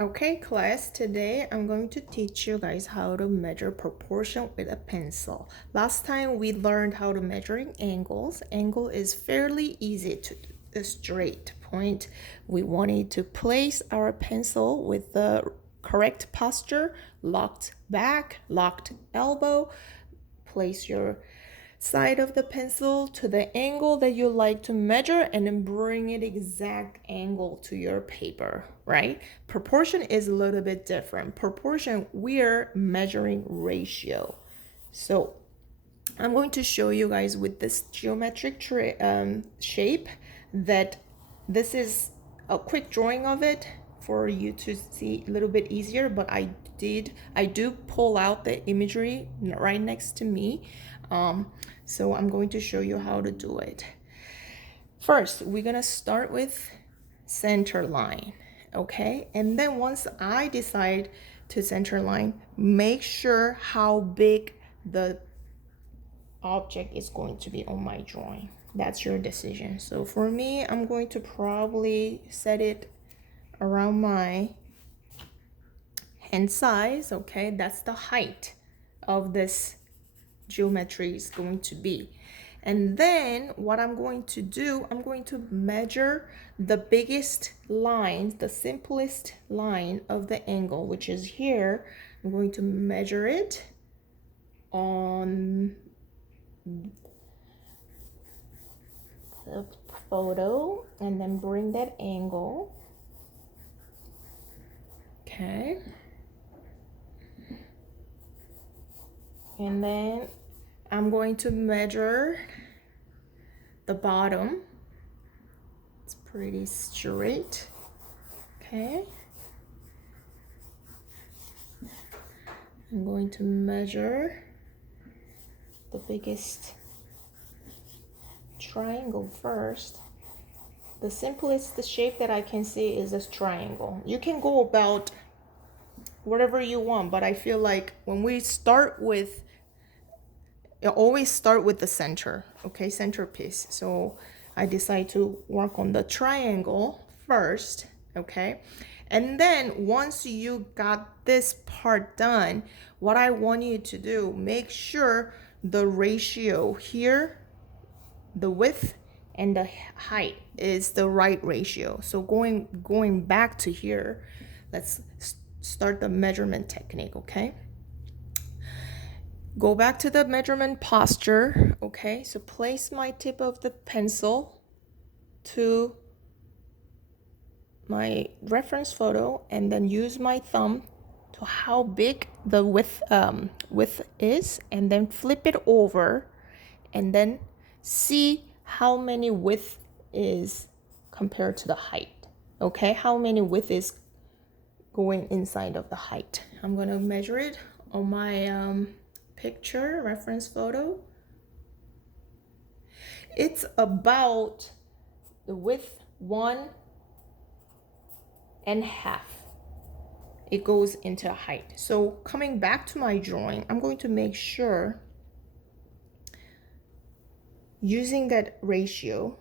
Okay, class, today I'm going to teach you guys how to measure proportion with a pencil. Last time we learned how to measuring angles. Angle is fairly easy to do. A straight point. We wanted to place our pencil with the correct posture, locked back, locked elbow. Place your side of the pencil to the angle that you like to measure and then bring it exact angle to your paper, right? Proportion is a little bit different. Proportion, we're measuring ratio. So I'm going to show you guys with this geometric shape that this is a quick drawing of it for you to see a little bit easier, but I do pull out the imagery right next to me. So I'm going to show you how to do it. First, we're gonna start with center line, okay? And then once I decide to center line, make sure how big the object is going to be on my drawing. That's your decision. So for me, I'm going to probably set it around my hand size, okay? That's the height of this geometry is going to be. And then what I'm going to do, I'm going to measure the biggest line, the simplest line of the angle, which is here. I'm going to measure it on the photo and then bring that angle. Okay. And then I'm going to measure the bottom. It's pretty straight. Okay. I'm going to measure the biggest triangle first. The simplest shape that I can see is this triangle. You can go about whatever you want, but I feel like when we start with, always start with the center, okay, centerpiece. So I decide to work on the triangle first, okay? And then once you got this part done, what I want you to do, make sure the ratio here, the width and the height is the right ratio. So going back to here, let's start the measurement technique, okay? Go back to the measurement posture, okay? So place my tip of the pencil to my reference photo and then use my thumb to how big the width is, and then flip it over and then see how many width is compared to the height, okay? How many width is going inside of the height. I'm gonna measure it on my picture reference photo. It's about the width 1.5. It goes into height. So coming back to my drawing, I'm going to make sure using that ratio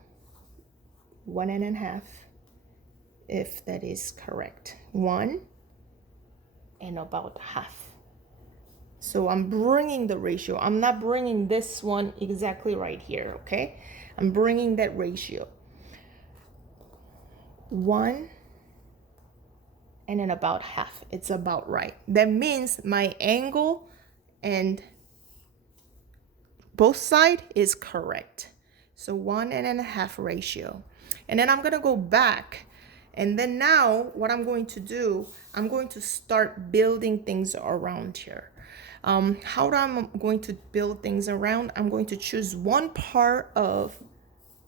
1.5, if that is correct, 1 and about half. So I'm bringing the ratio. I'm not bringing this one exactly right here, okay? I'm bringing that ratio. 1 and then about half. It's about right. That means my angle and both side is correct. So 1.5 ratio. And then I'm gonna go back. And then now what I'm going to do, I'm going to start building things around here. How I'm going to build things around, I'm going to choose one part of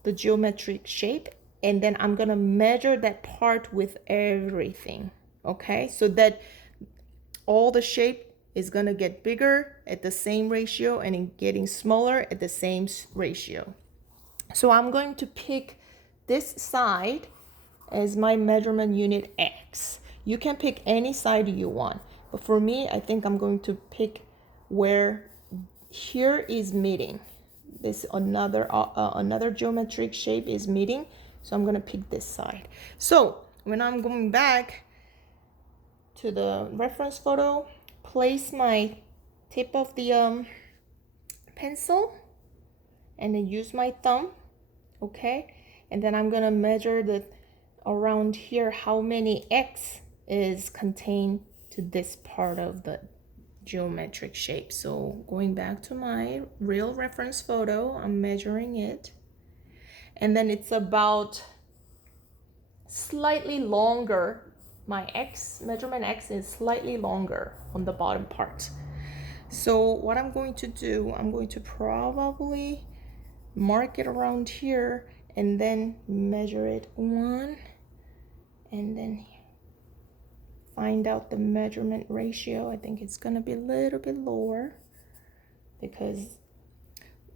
the geometric shape and then I'm gonna measure that part with everything, okay? So that all the shape is gonna get bigger at the same ratio and getting smaller at the same ratio. So I'm going to pick this side as my measurement unit X. You can pick any side you want, but for me, I think I'm going to pick where here is meeting. This another geometric shape is meeting, so I'm gonna pick this side. So when I'm going back, to the reference photo, place my tip of the pencil, and then use my thumb, okay? And then I'm gonna measure the around here how many X is contained to this part of the geometric shape. So going back to my real reference photo, I'm measuring it, and then it's about slightly longer. My X, measurement X, is slightly longer on the bottom part. So what I'm going to do, I'm going to probably mark it around here and then measure it one, and then find out the measurement ratio. I think it's gonna be a little bit lower because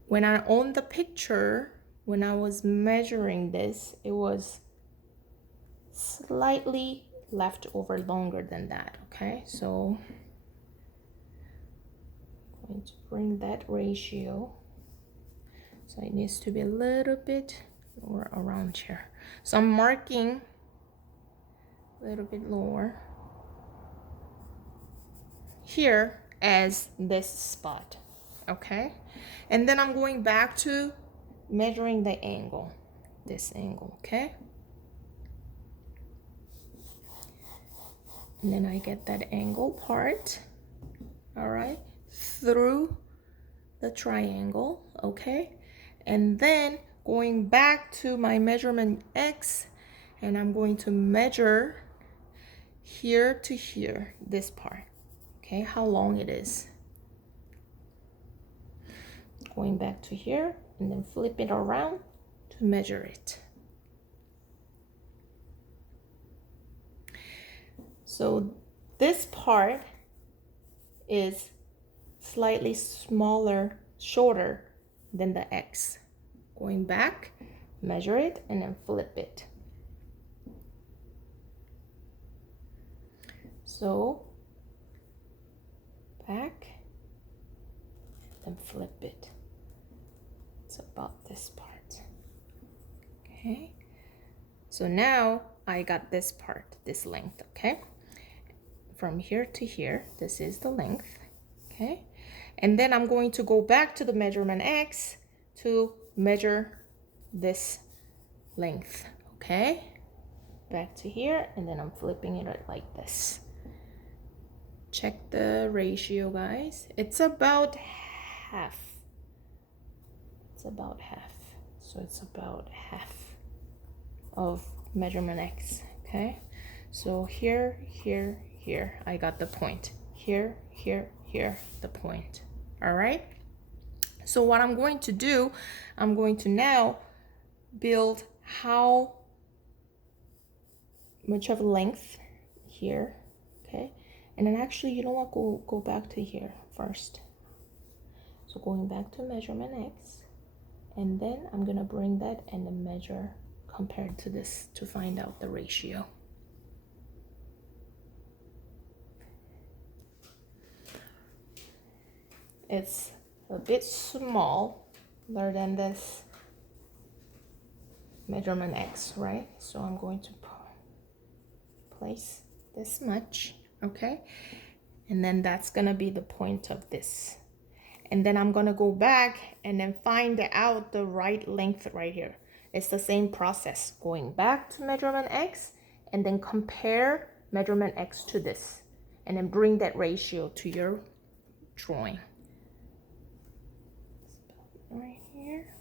when I owned the picture, when I was measuring this, it was slightly left over longer than that, okay? So I'm going to bring that ratio. So it needs to be a little bit lower around here. So I'm marking a little bit lower here as this spot, okay? And then I'm going back to measuring the angle, this angle, okay? And then I get that angle part, all right, through the triangle, okay? And then going back to my measurement X, and I'm going to measure here to here, this part, okay, how long it is. Going back to here and then flip it around to measure it. So this part is slightly smaller, shorter than the X. Going back, measure it, and then flip it. So back, and flip it. It's about this part. Okay. So now I got this part, this length, okay? From here to here, this is the length, okay? And then I'm going to go back to the measurement X to measure this length, okay? Back to here, and then I'm flipping it like this. Check the ratio, guys. It's about half. It's about half. So it's about half of measurement X, okay? So here, here, here, I got the point. Here, here, here, the point. All right? So what I'm going to do, I'm going to now build how much of length here, okay? And then actually, you know what, go back to here first. So going back to measurement X, and then I'm gonna bring that and then measure compared to this to find out the ratio. It's a bit smaller than this measurement X, right? So I'm going to place this much, okay? And then that's gonna be the point of this. And then I'm gonna go back and then find out the right length right here. It's the same process, going back to measurement X and then compare measurement X to this, and then bring that ratio to your drawing. Right here,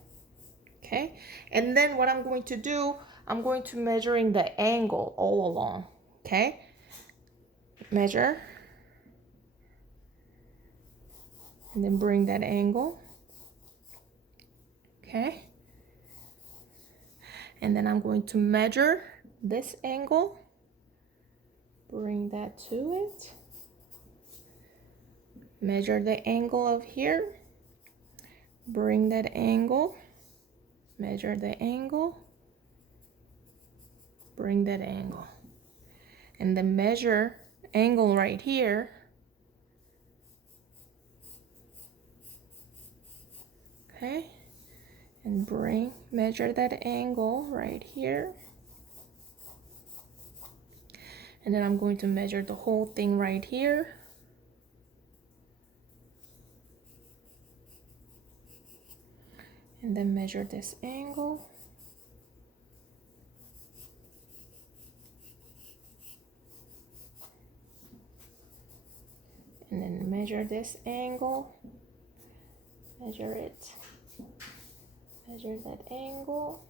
okay? And then what I'm going to do, I'm going to measuring the angle all along, okay? Measure, and then bring that angle, okay? And then I'm going to measure this angle, bring that to it, measure the angle of here, bring that angle, measure the angle, bring that angle, and then measure angle right here, okay, and measure that angle right here, And then I'm going to measure the whole thing right here. And then measure this angle. And then measure this angle. Measure it. Measure that angle.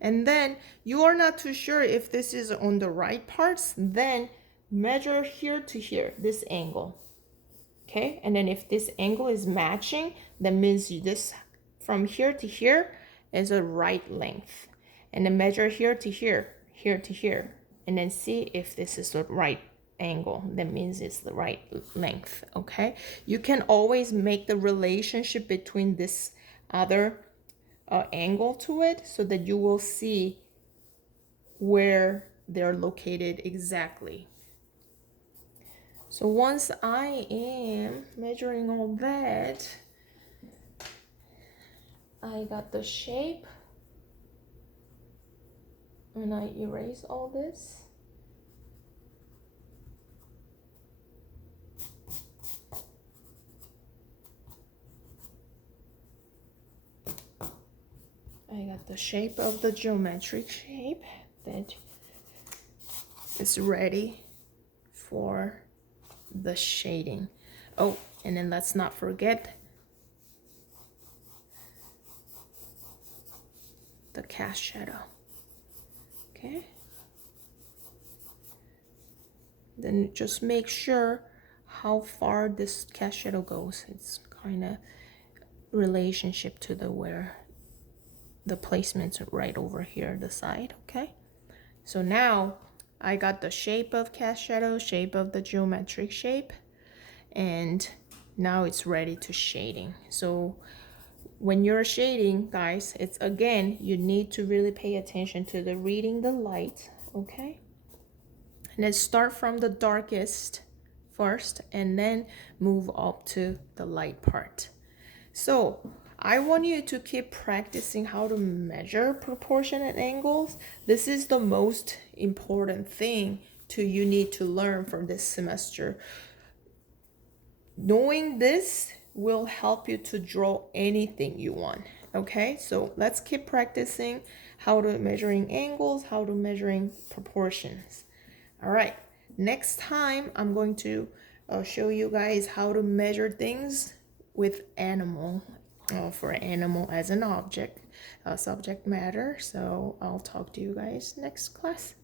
And then you are not too sure if this is on the right parts, then measure here to here, this angle. Okay, and then if this angle is matching, that means this from here to here is a right length. And then measure here to here, here to here, and then see if this is the right angle. That means it's the right length. Okay, you can always make the relationship between this other angle to it so that you will see where they're located exactly. So once I am measuring all that, I got the shape and I erase all this. I got the shape of the geometric shape that is ready for the shading. Oh, and then let's not forget the cast shadow. Okay, then just make sure how far this cast shadow goes. It's kind of relationship to the where the placements right over here the side. Okay, so now I got the shape of cast shadow, shape of the geometric shape, and now it's ready to shading. So when you're shading, guys, it's again, you need to really pay attention to the reading the light. Okay, and then start from the darkest first and then move up to the light part. So I want you to keep practicing how to measure proportion and angles. This is the most important thing you need to learn from this semester. Knowing this will help you to draw anything you want. Okay, so let's keep practicing how to measuring angles, how to measuring proportions. All right, next time I'm going to show you guys how to measure things with animal, for animal as an object, subject matter. So I'll talk to you guys next class.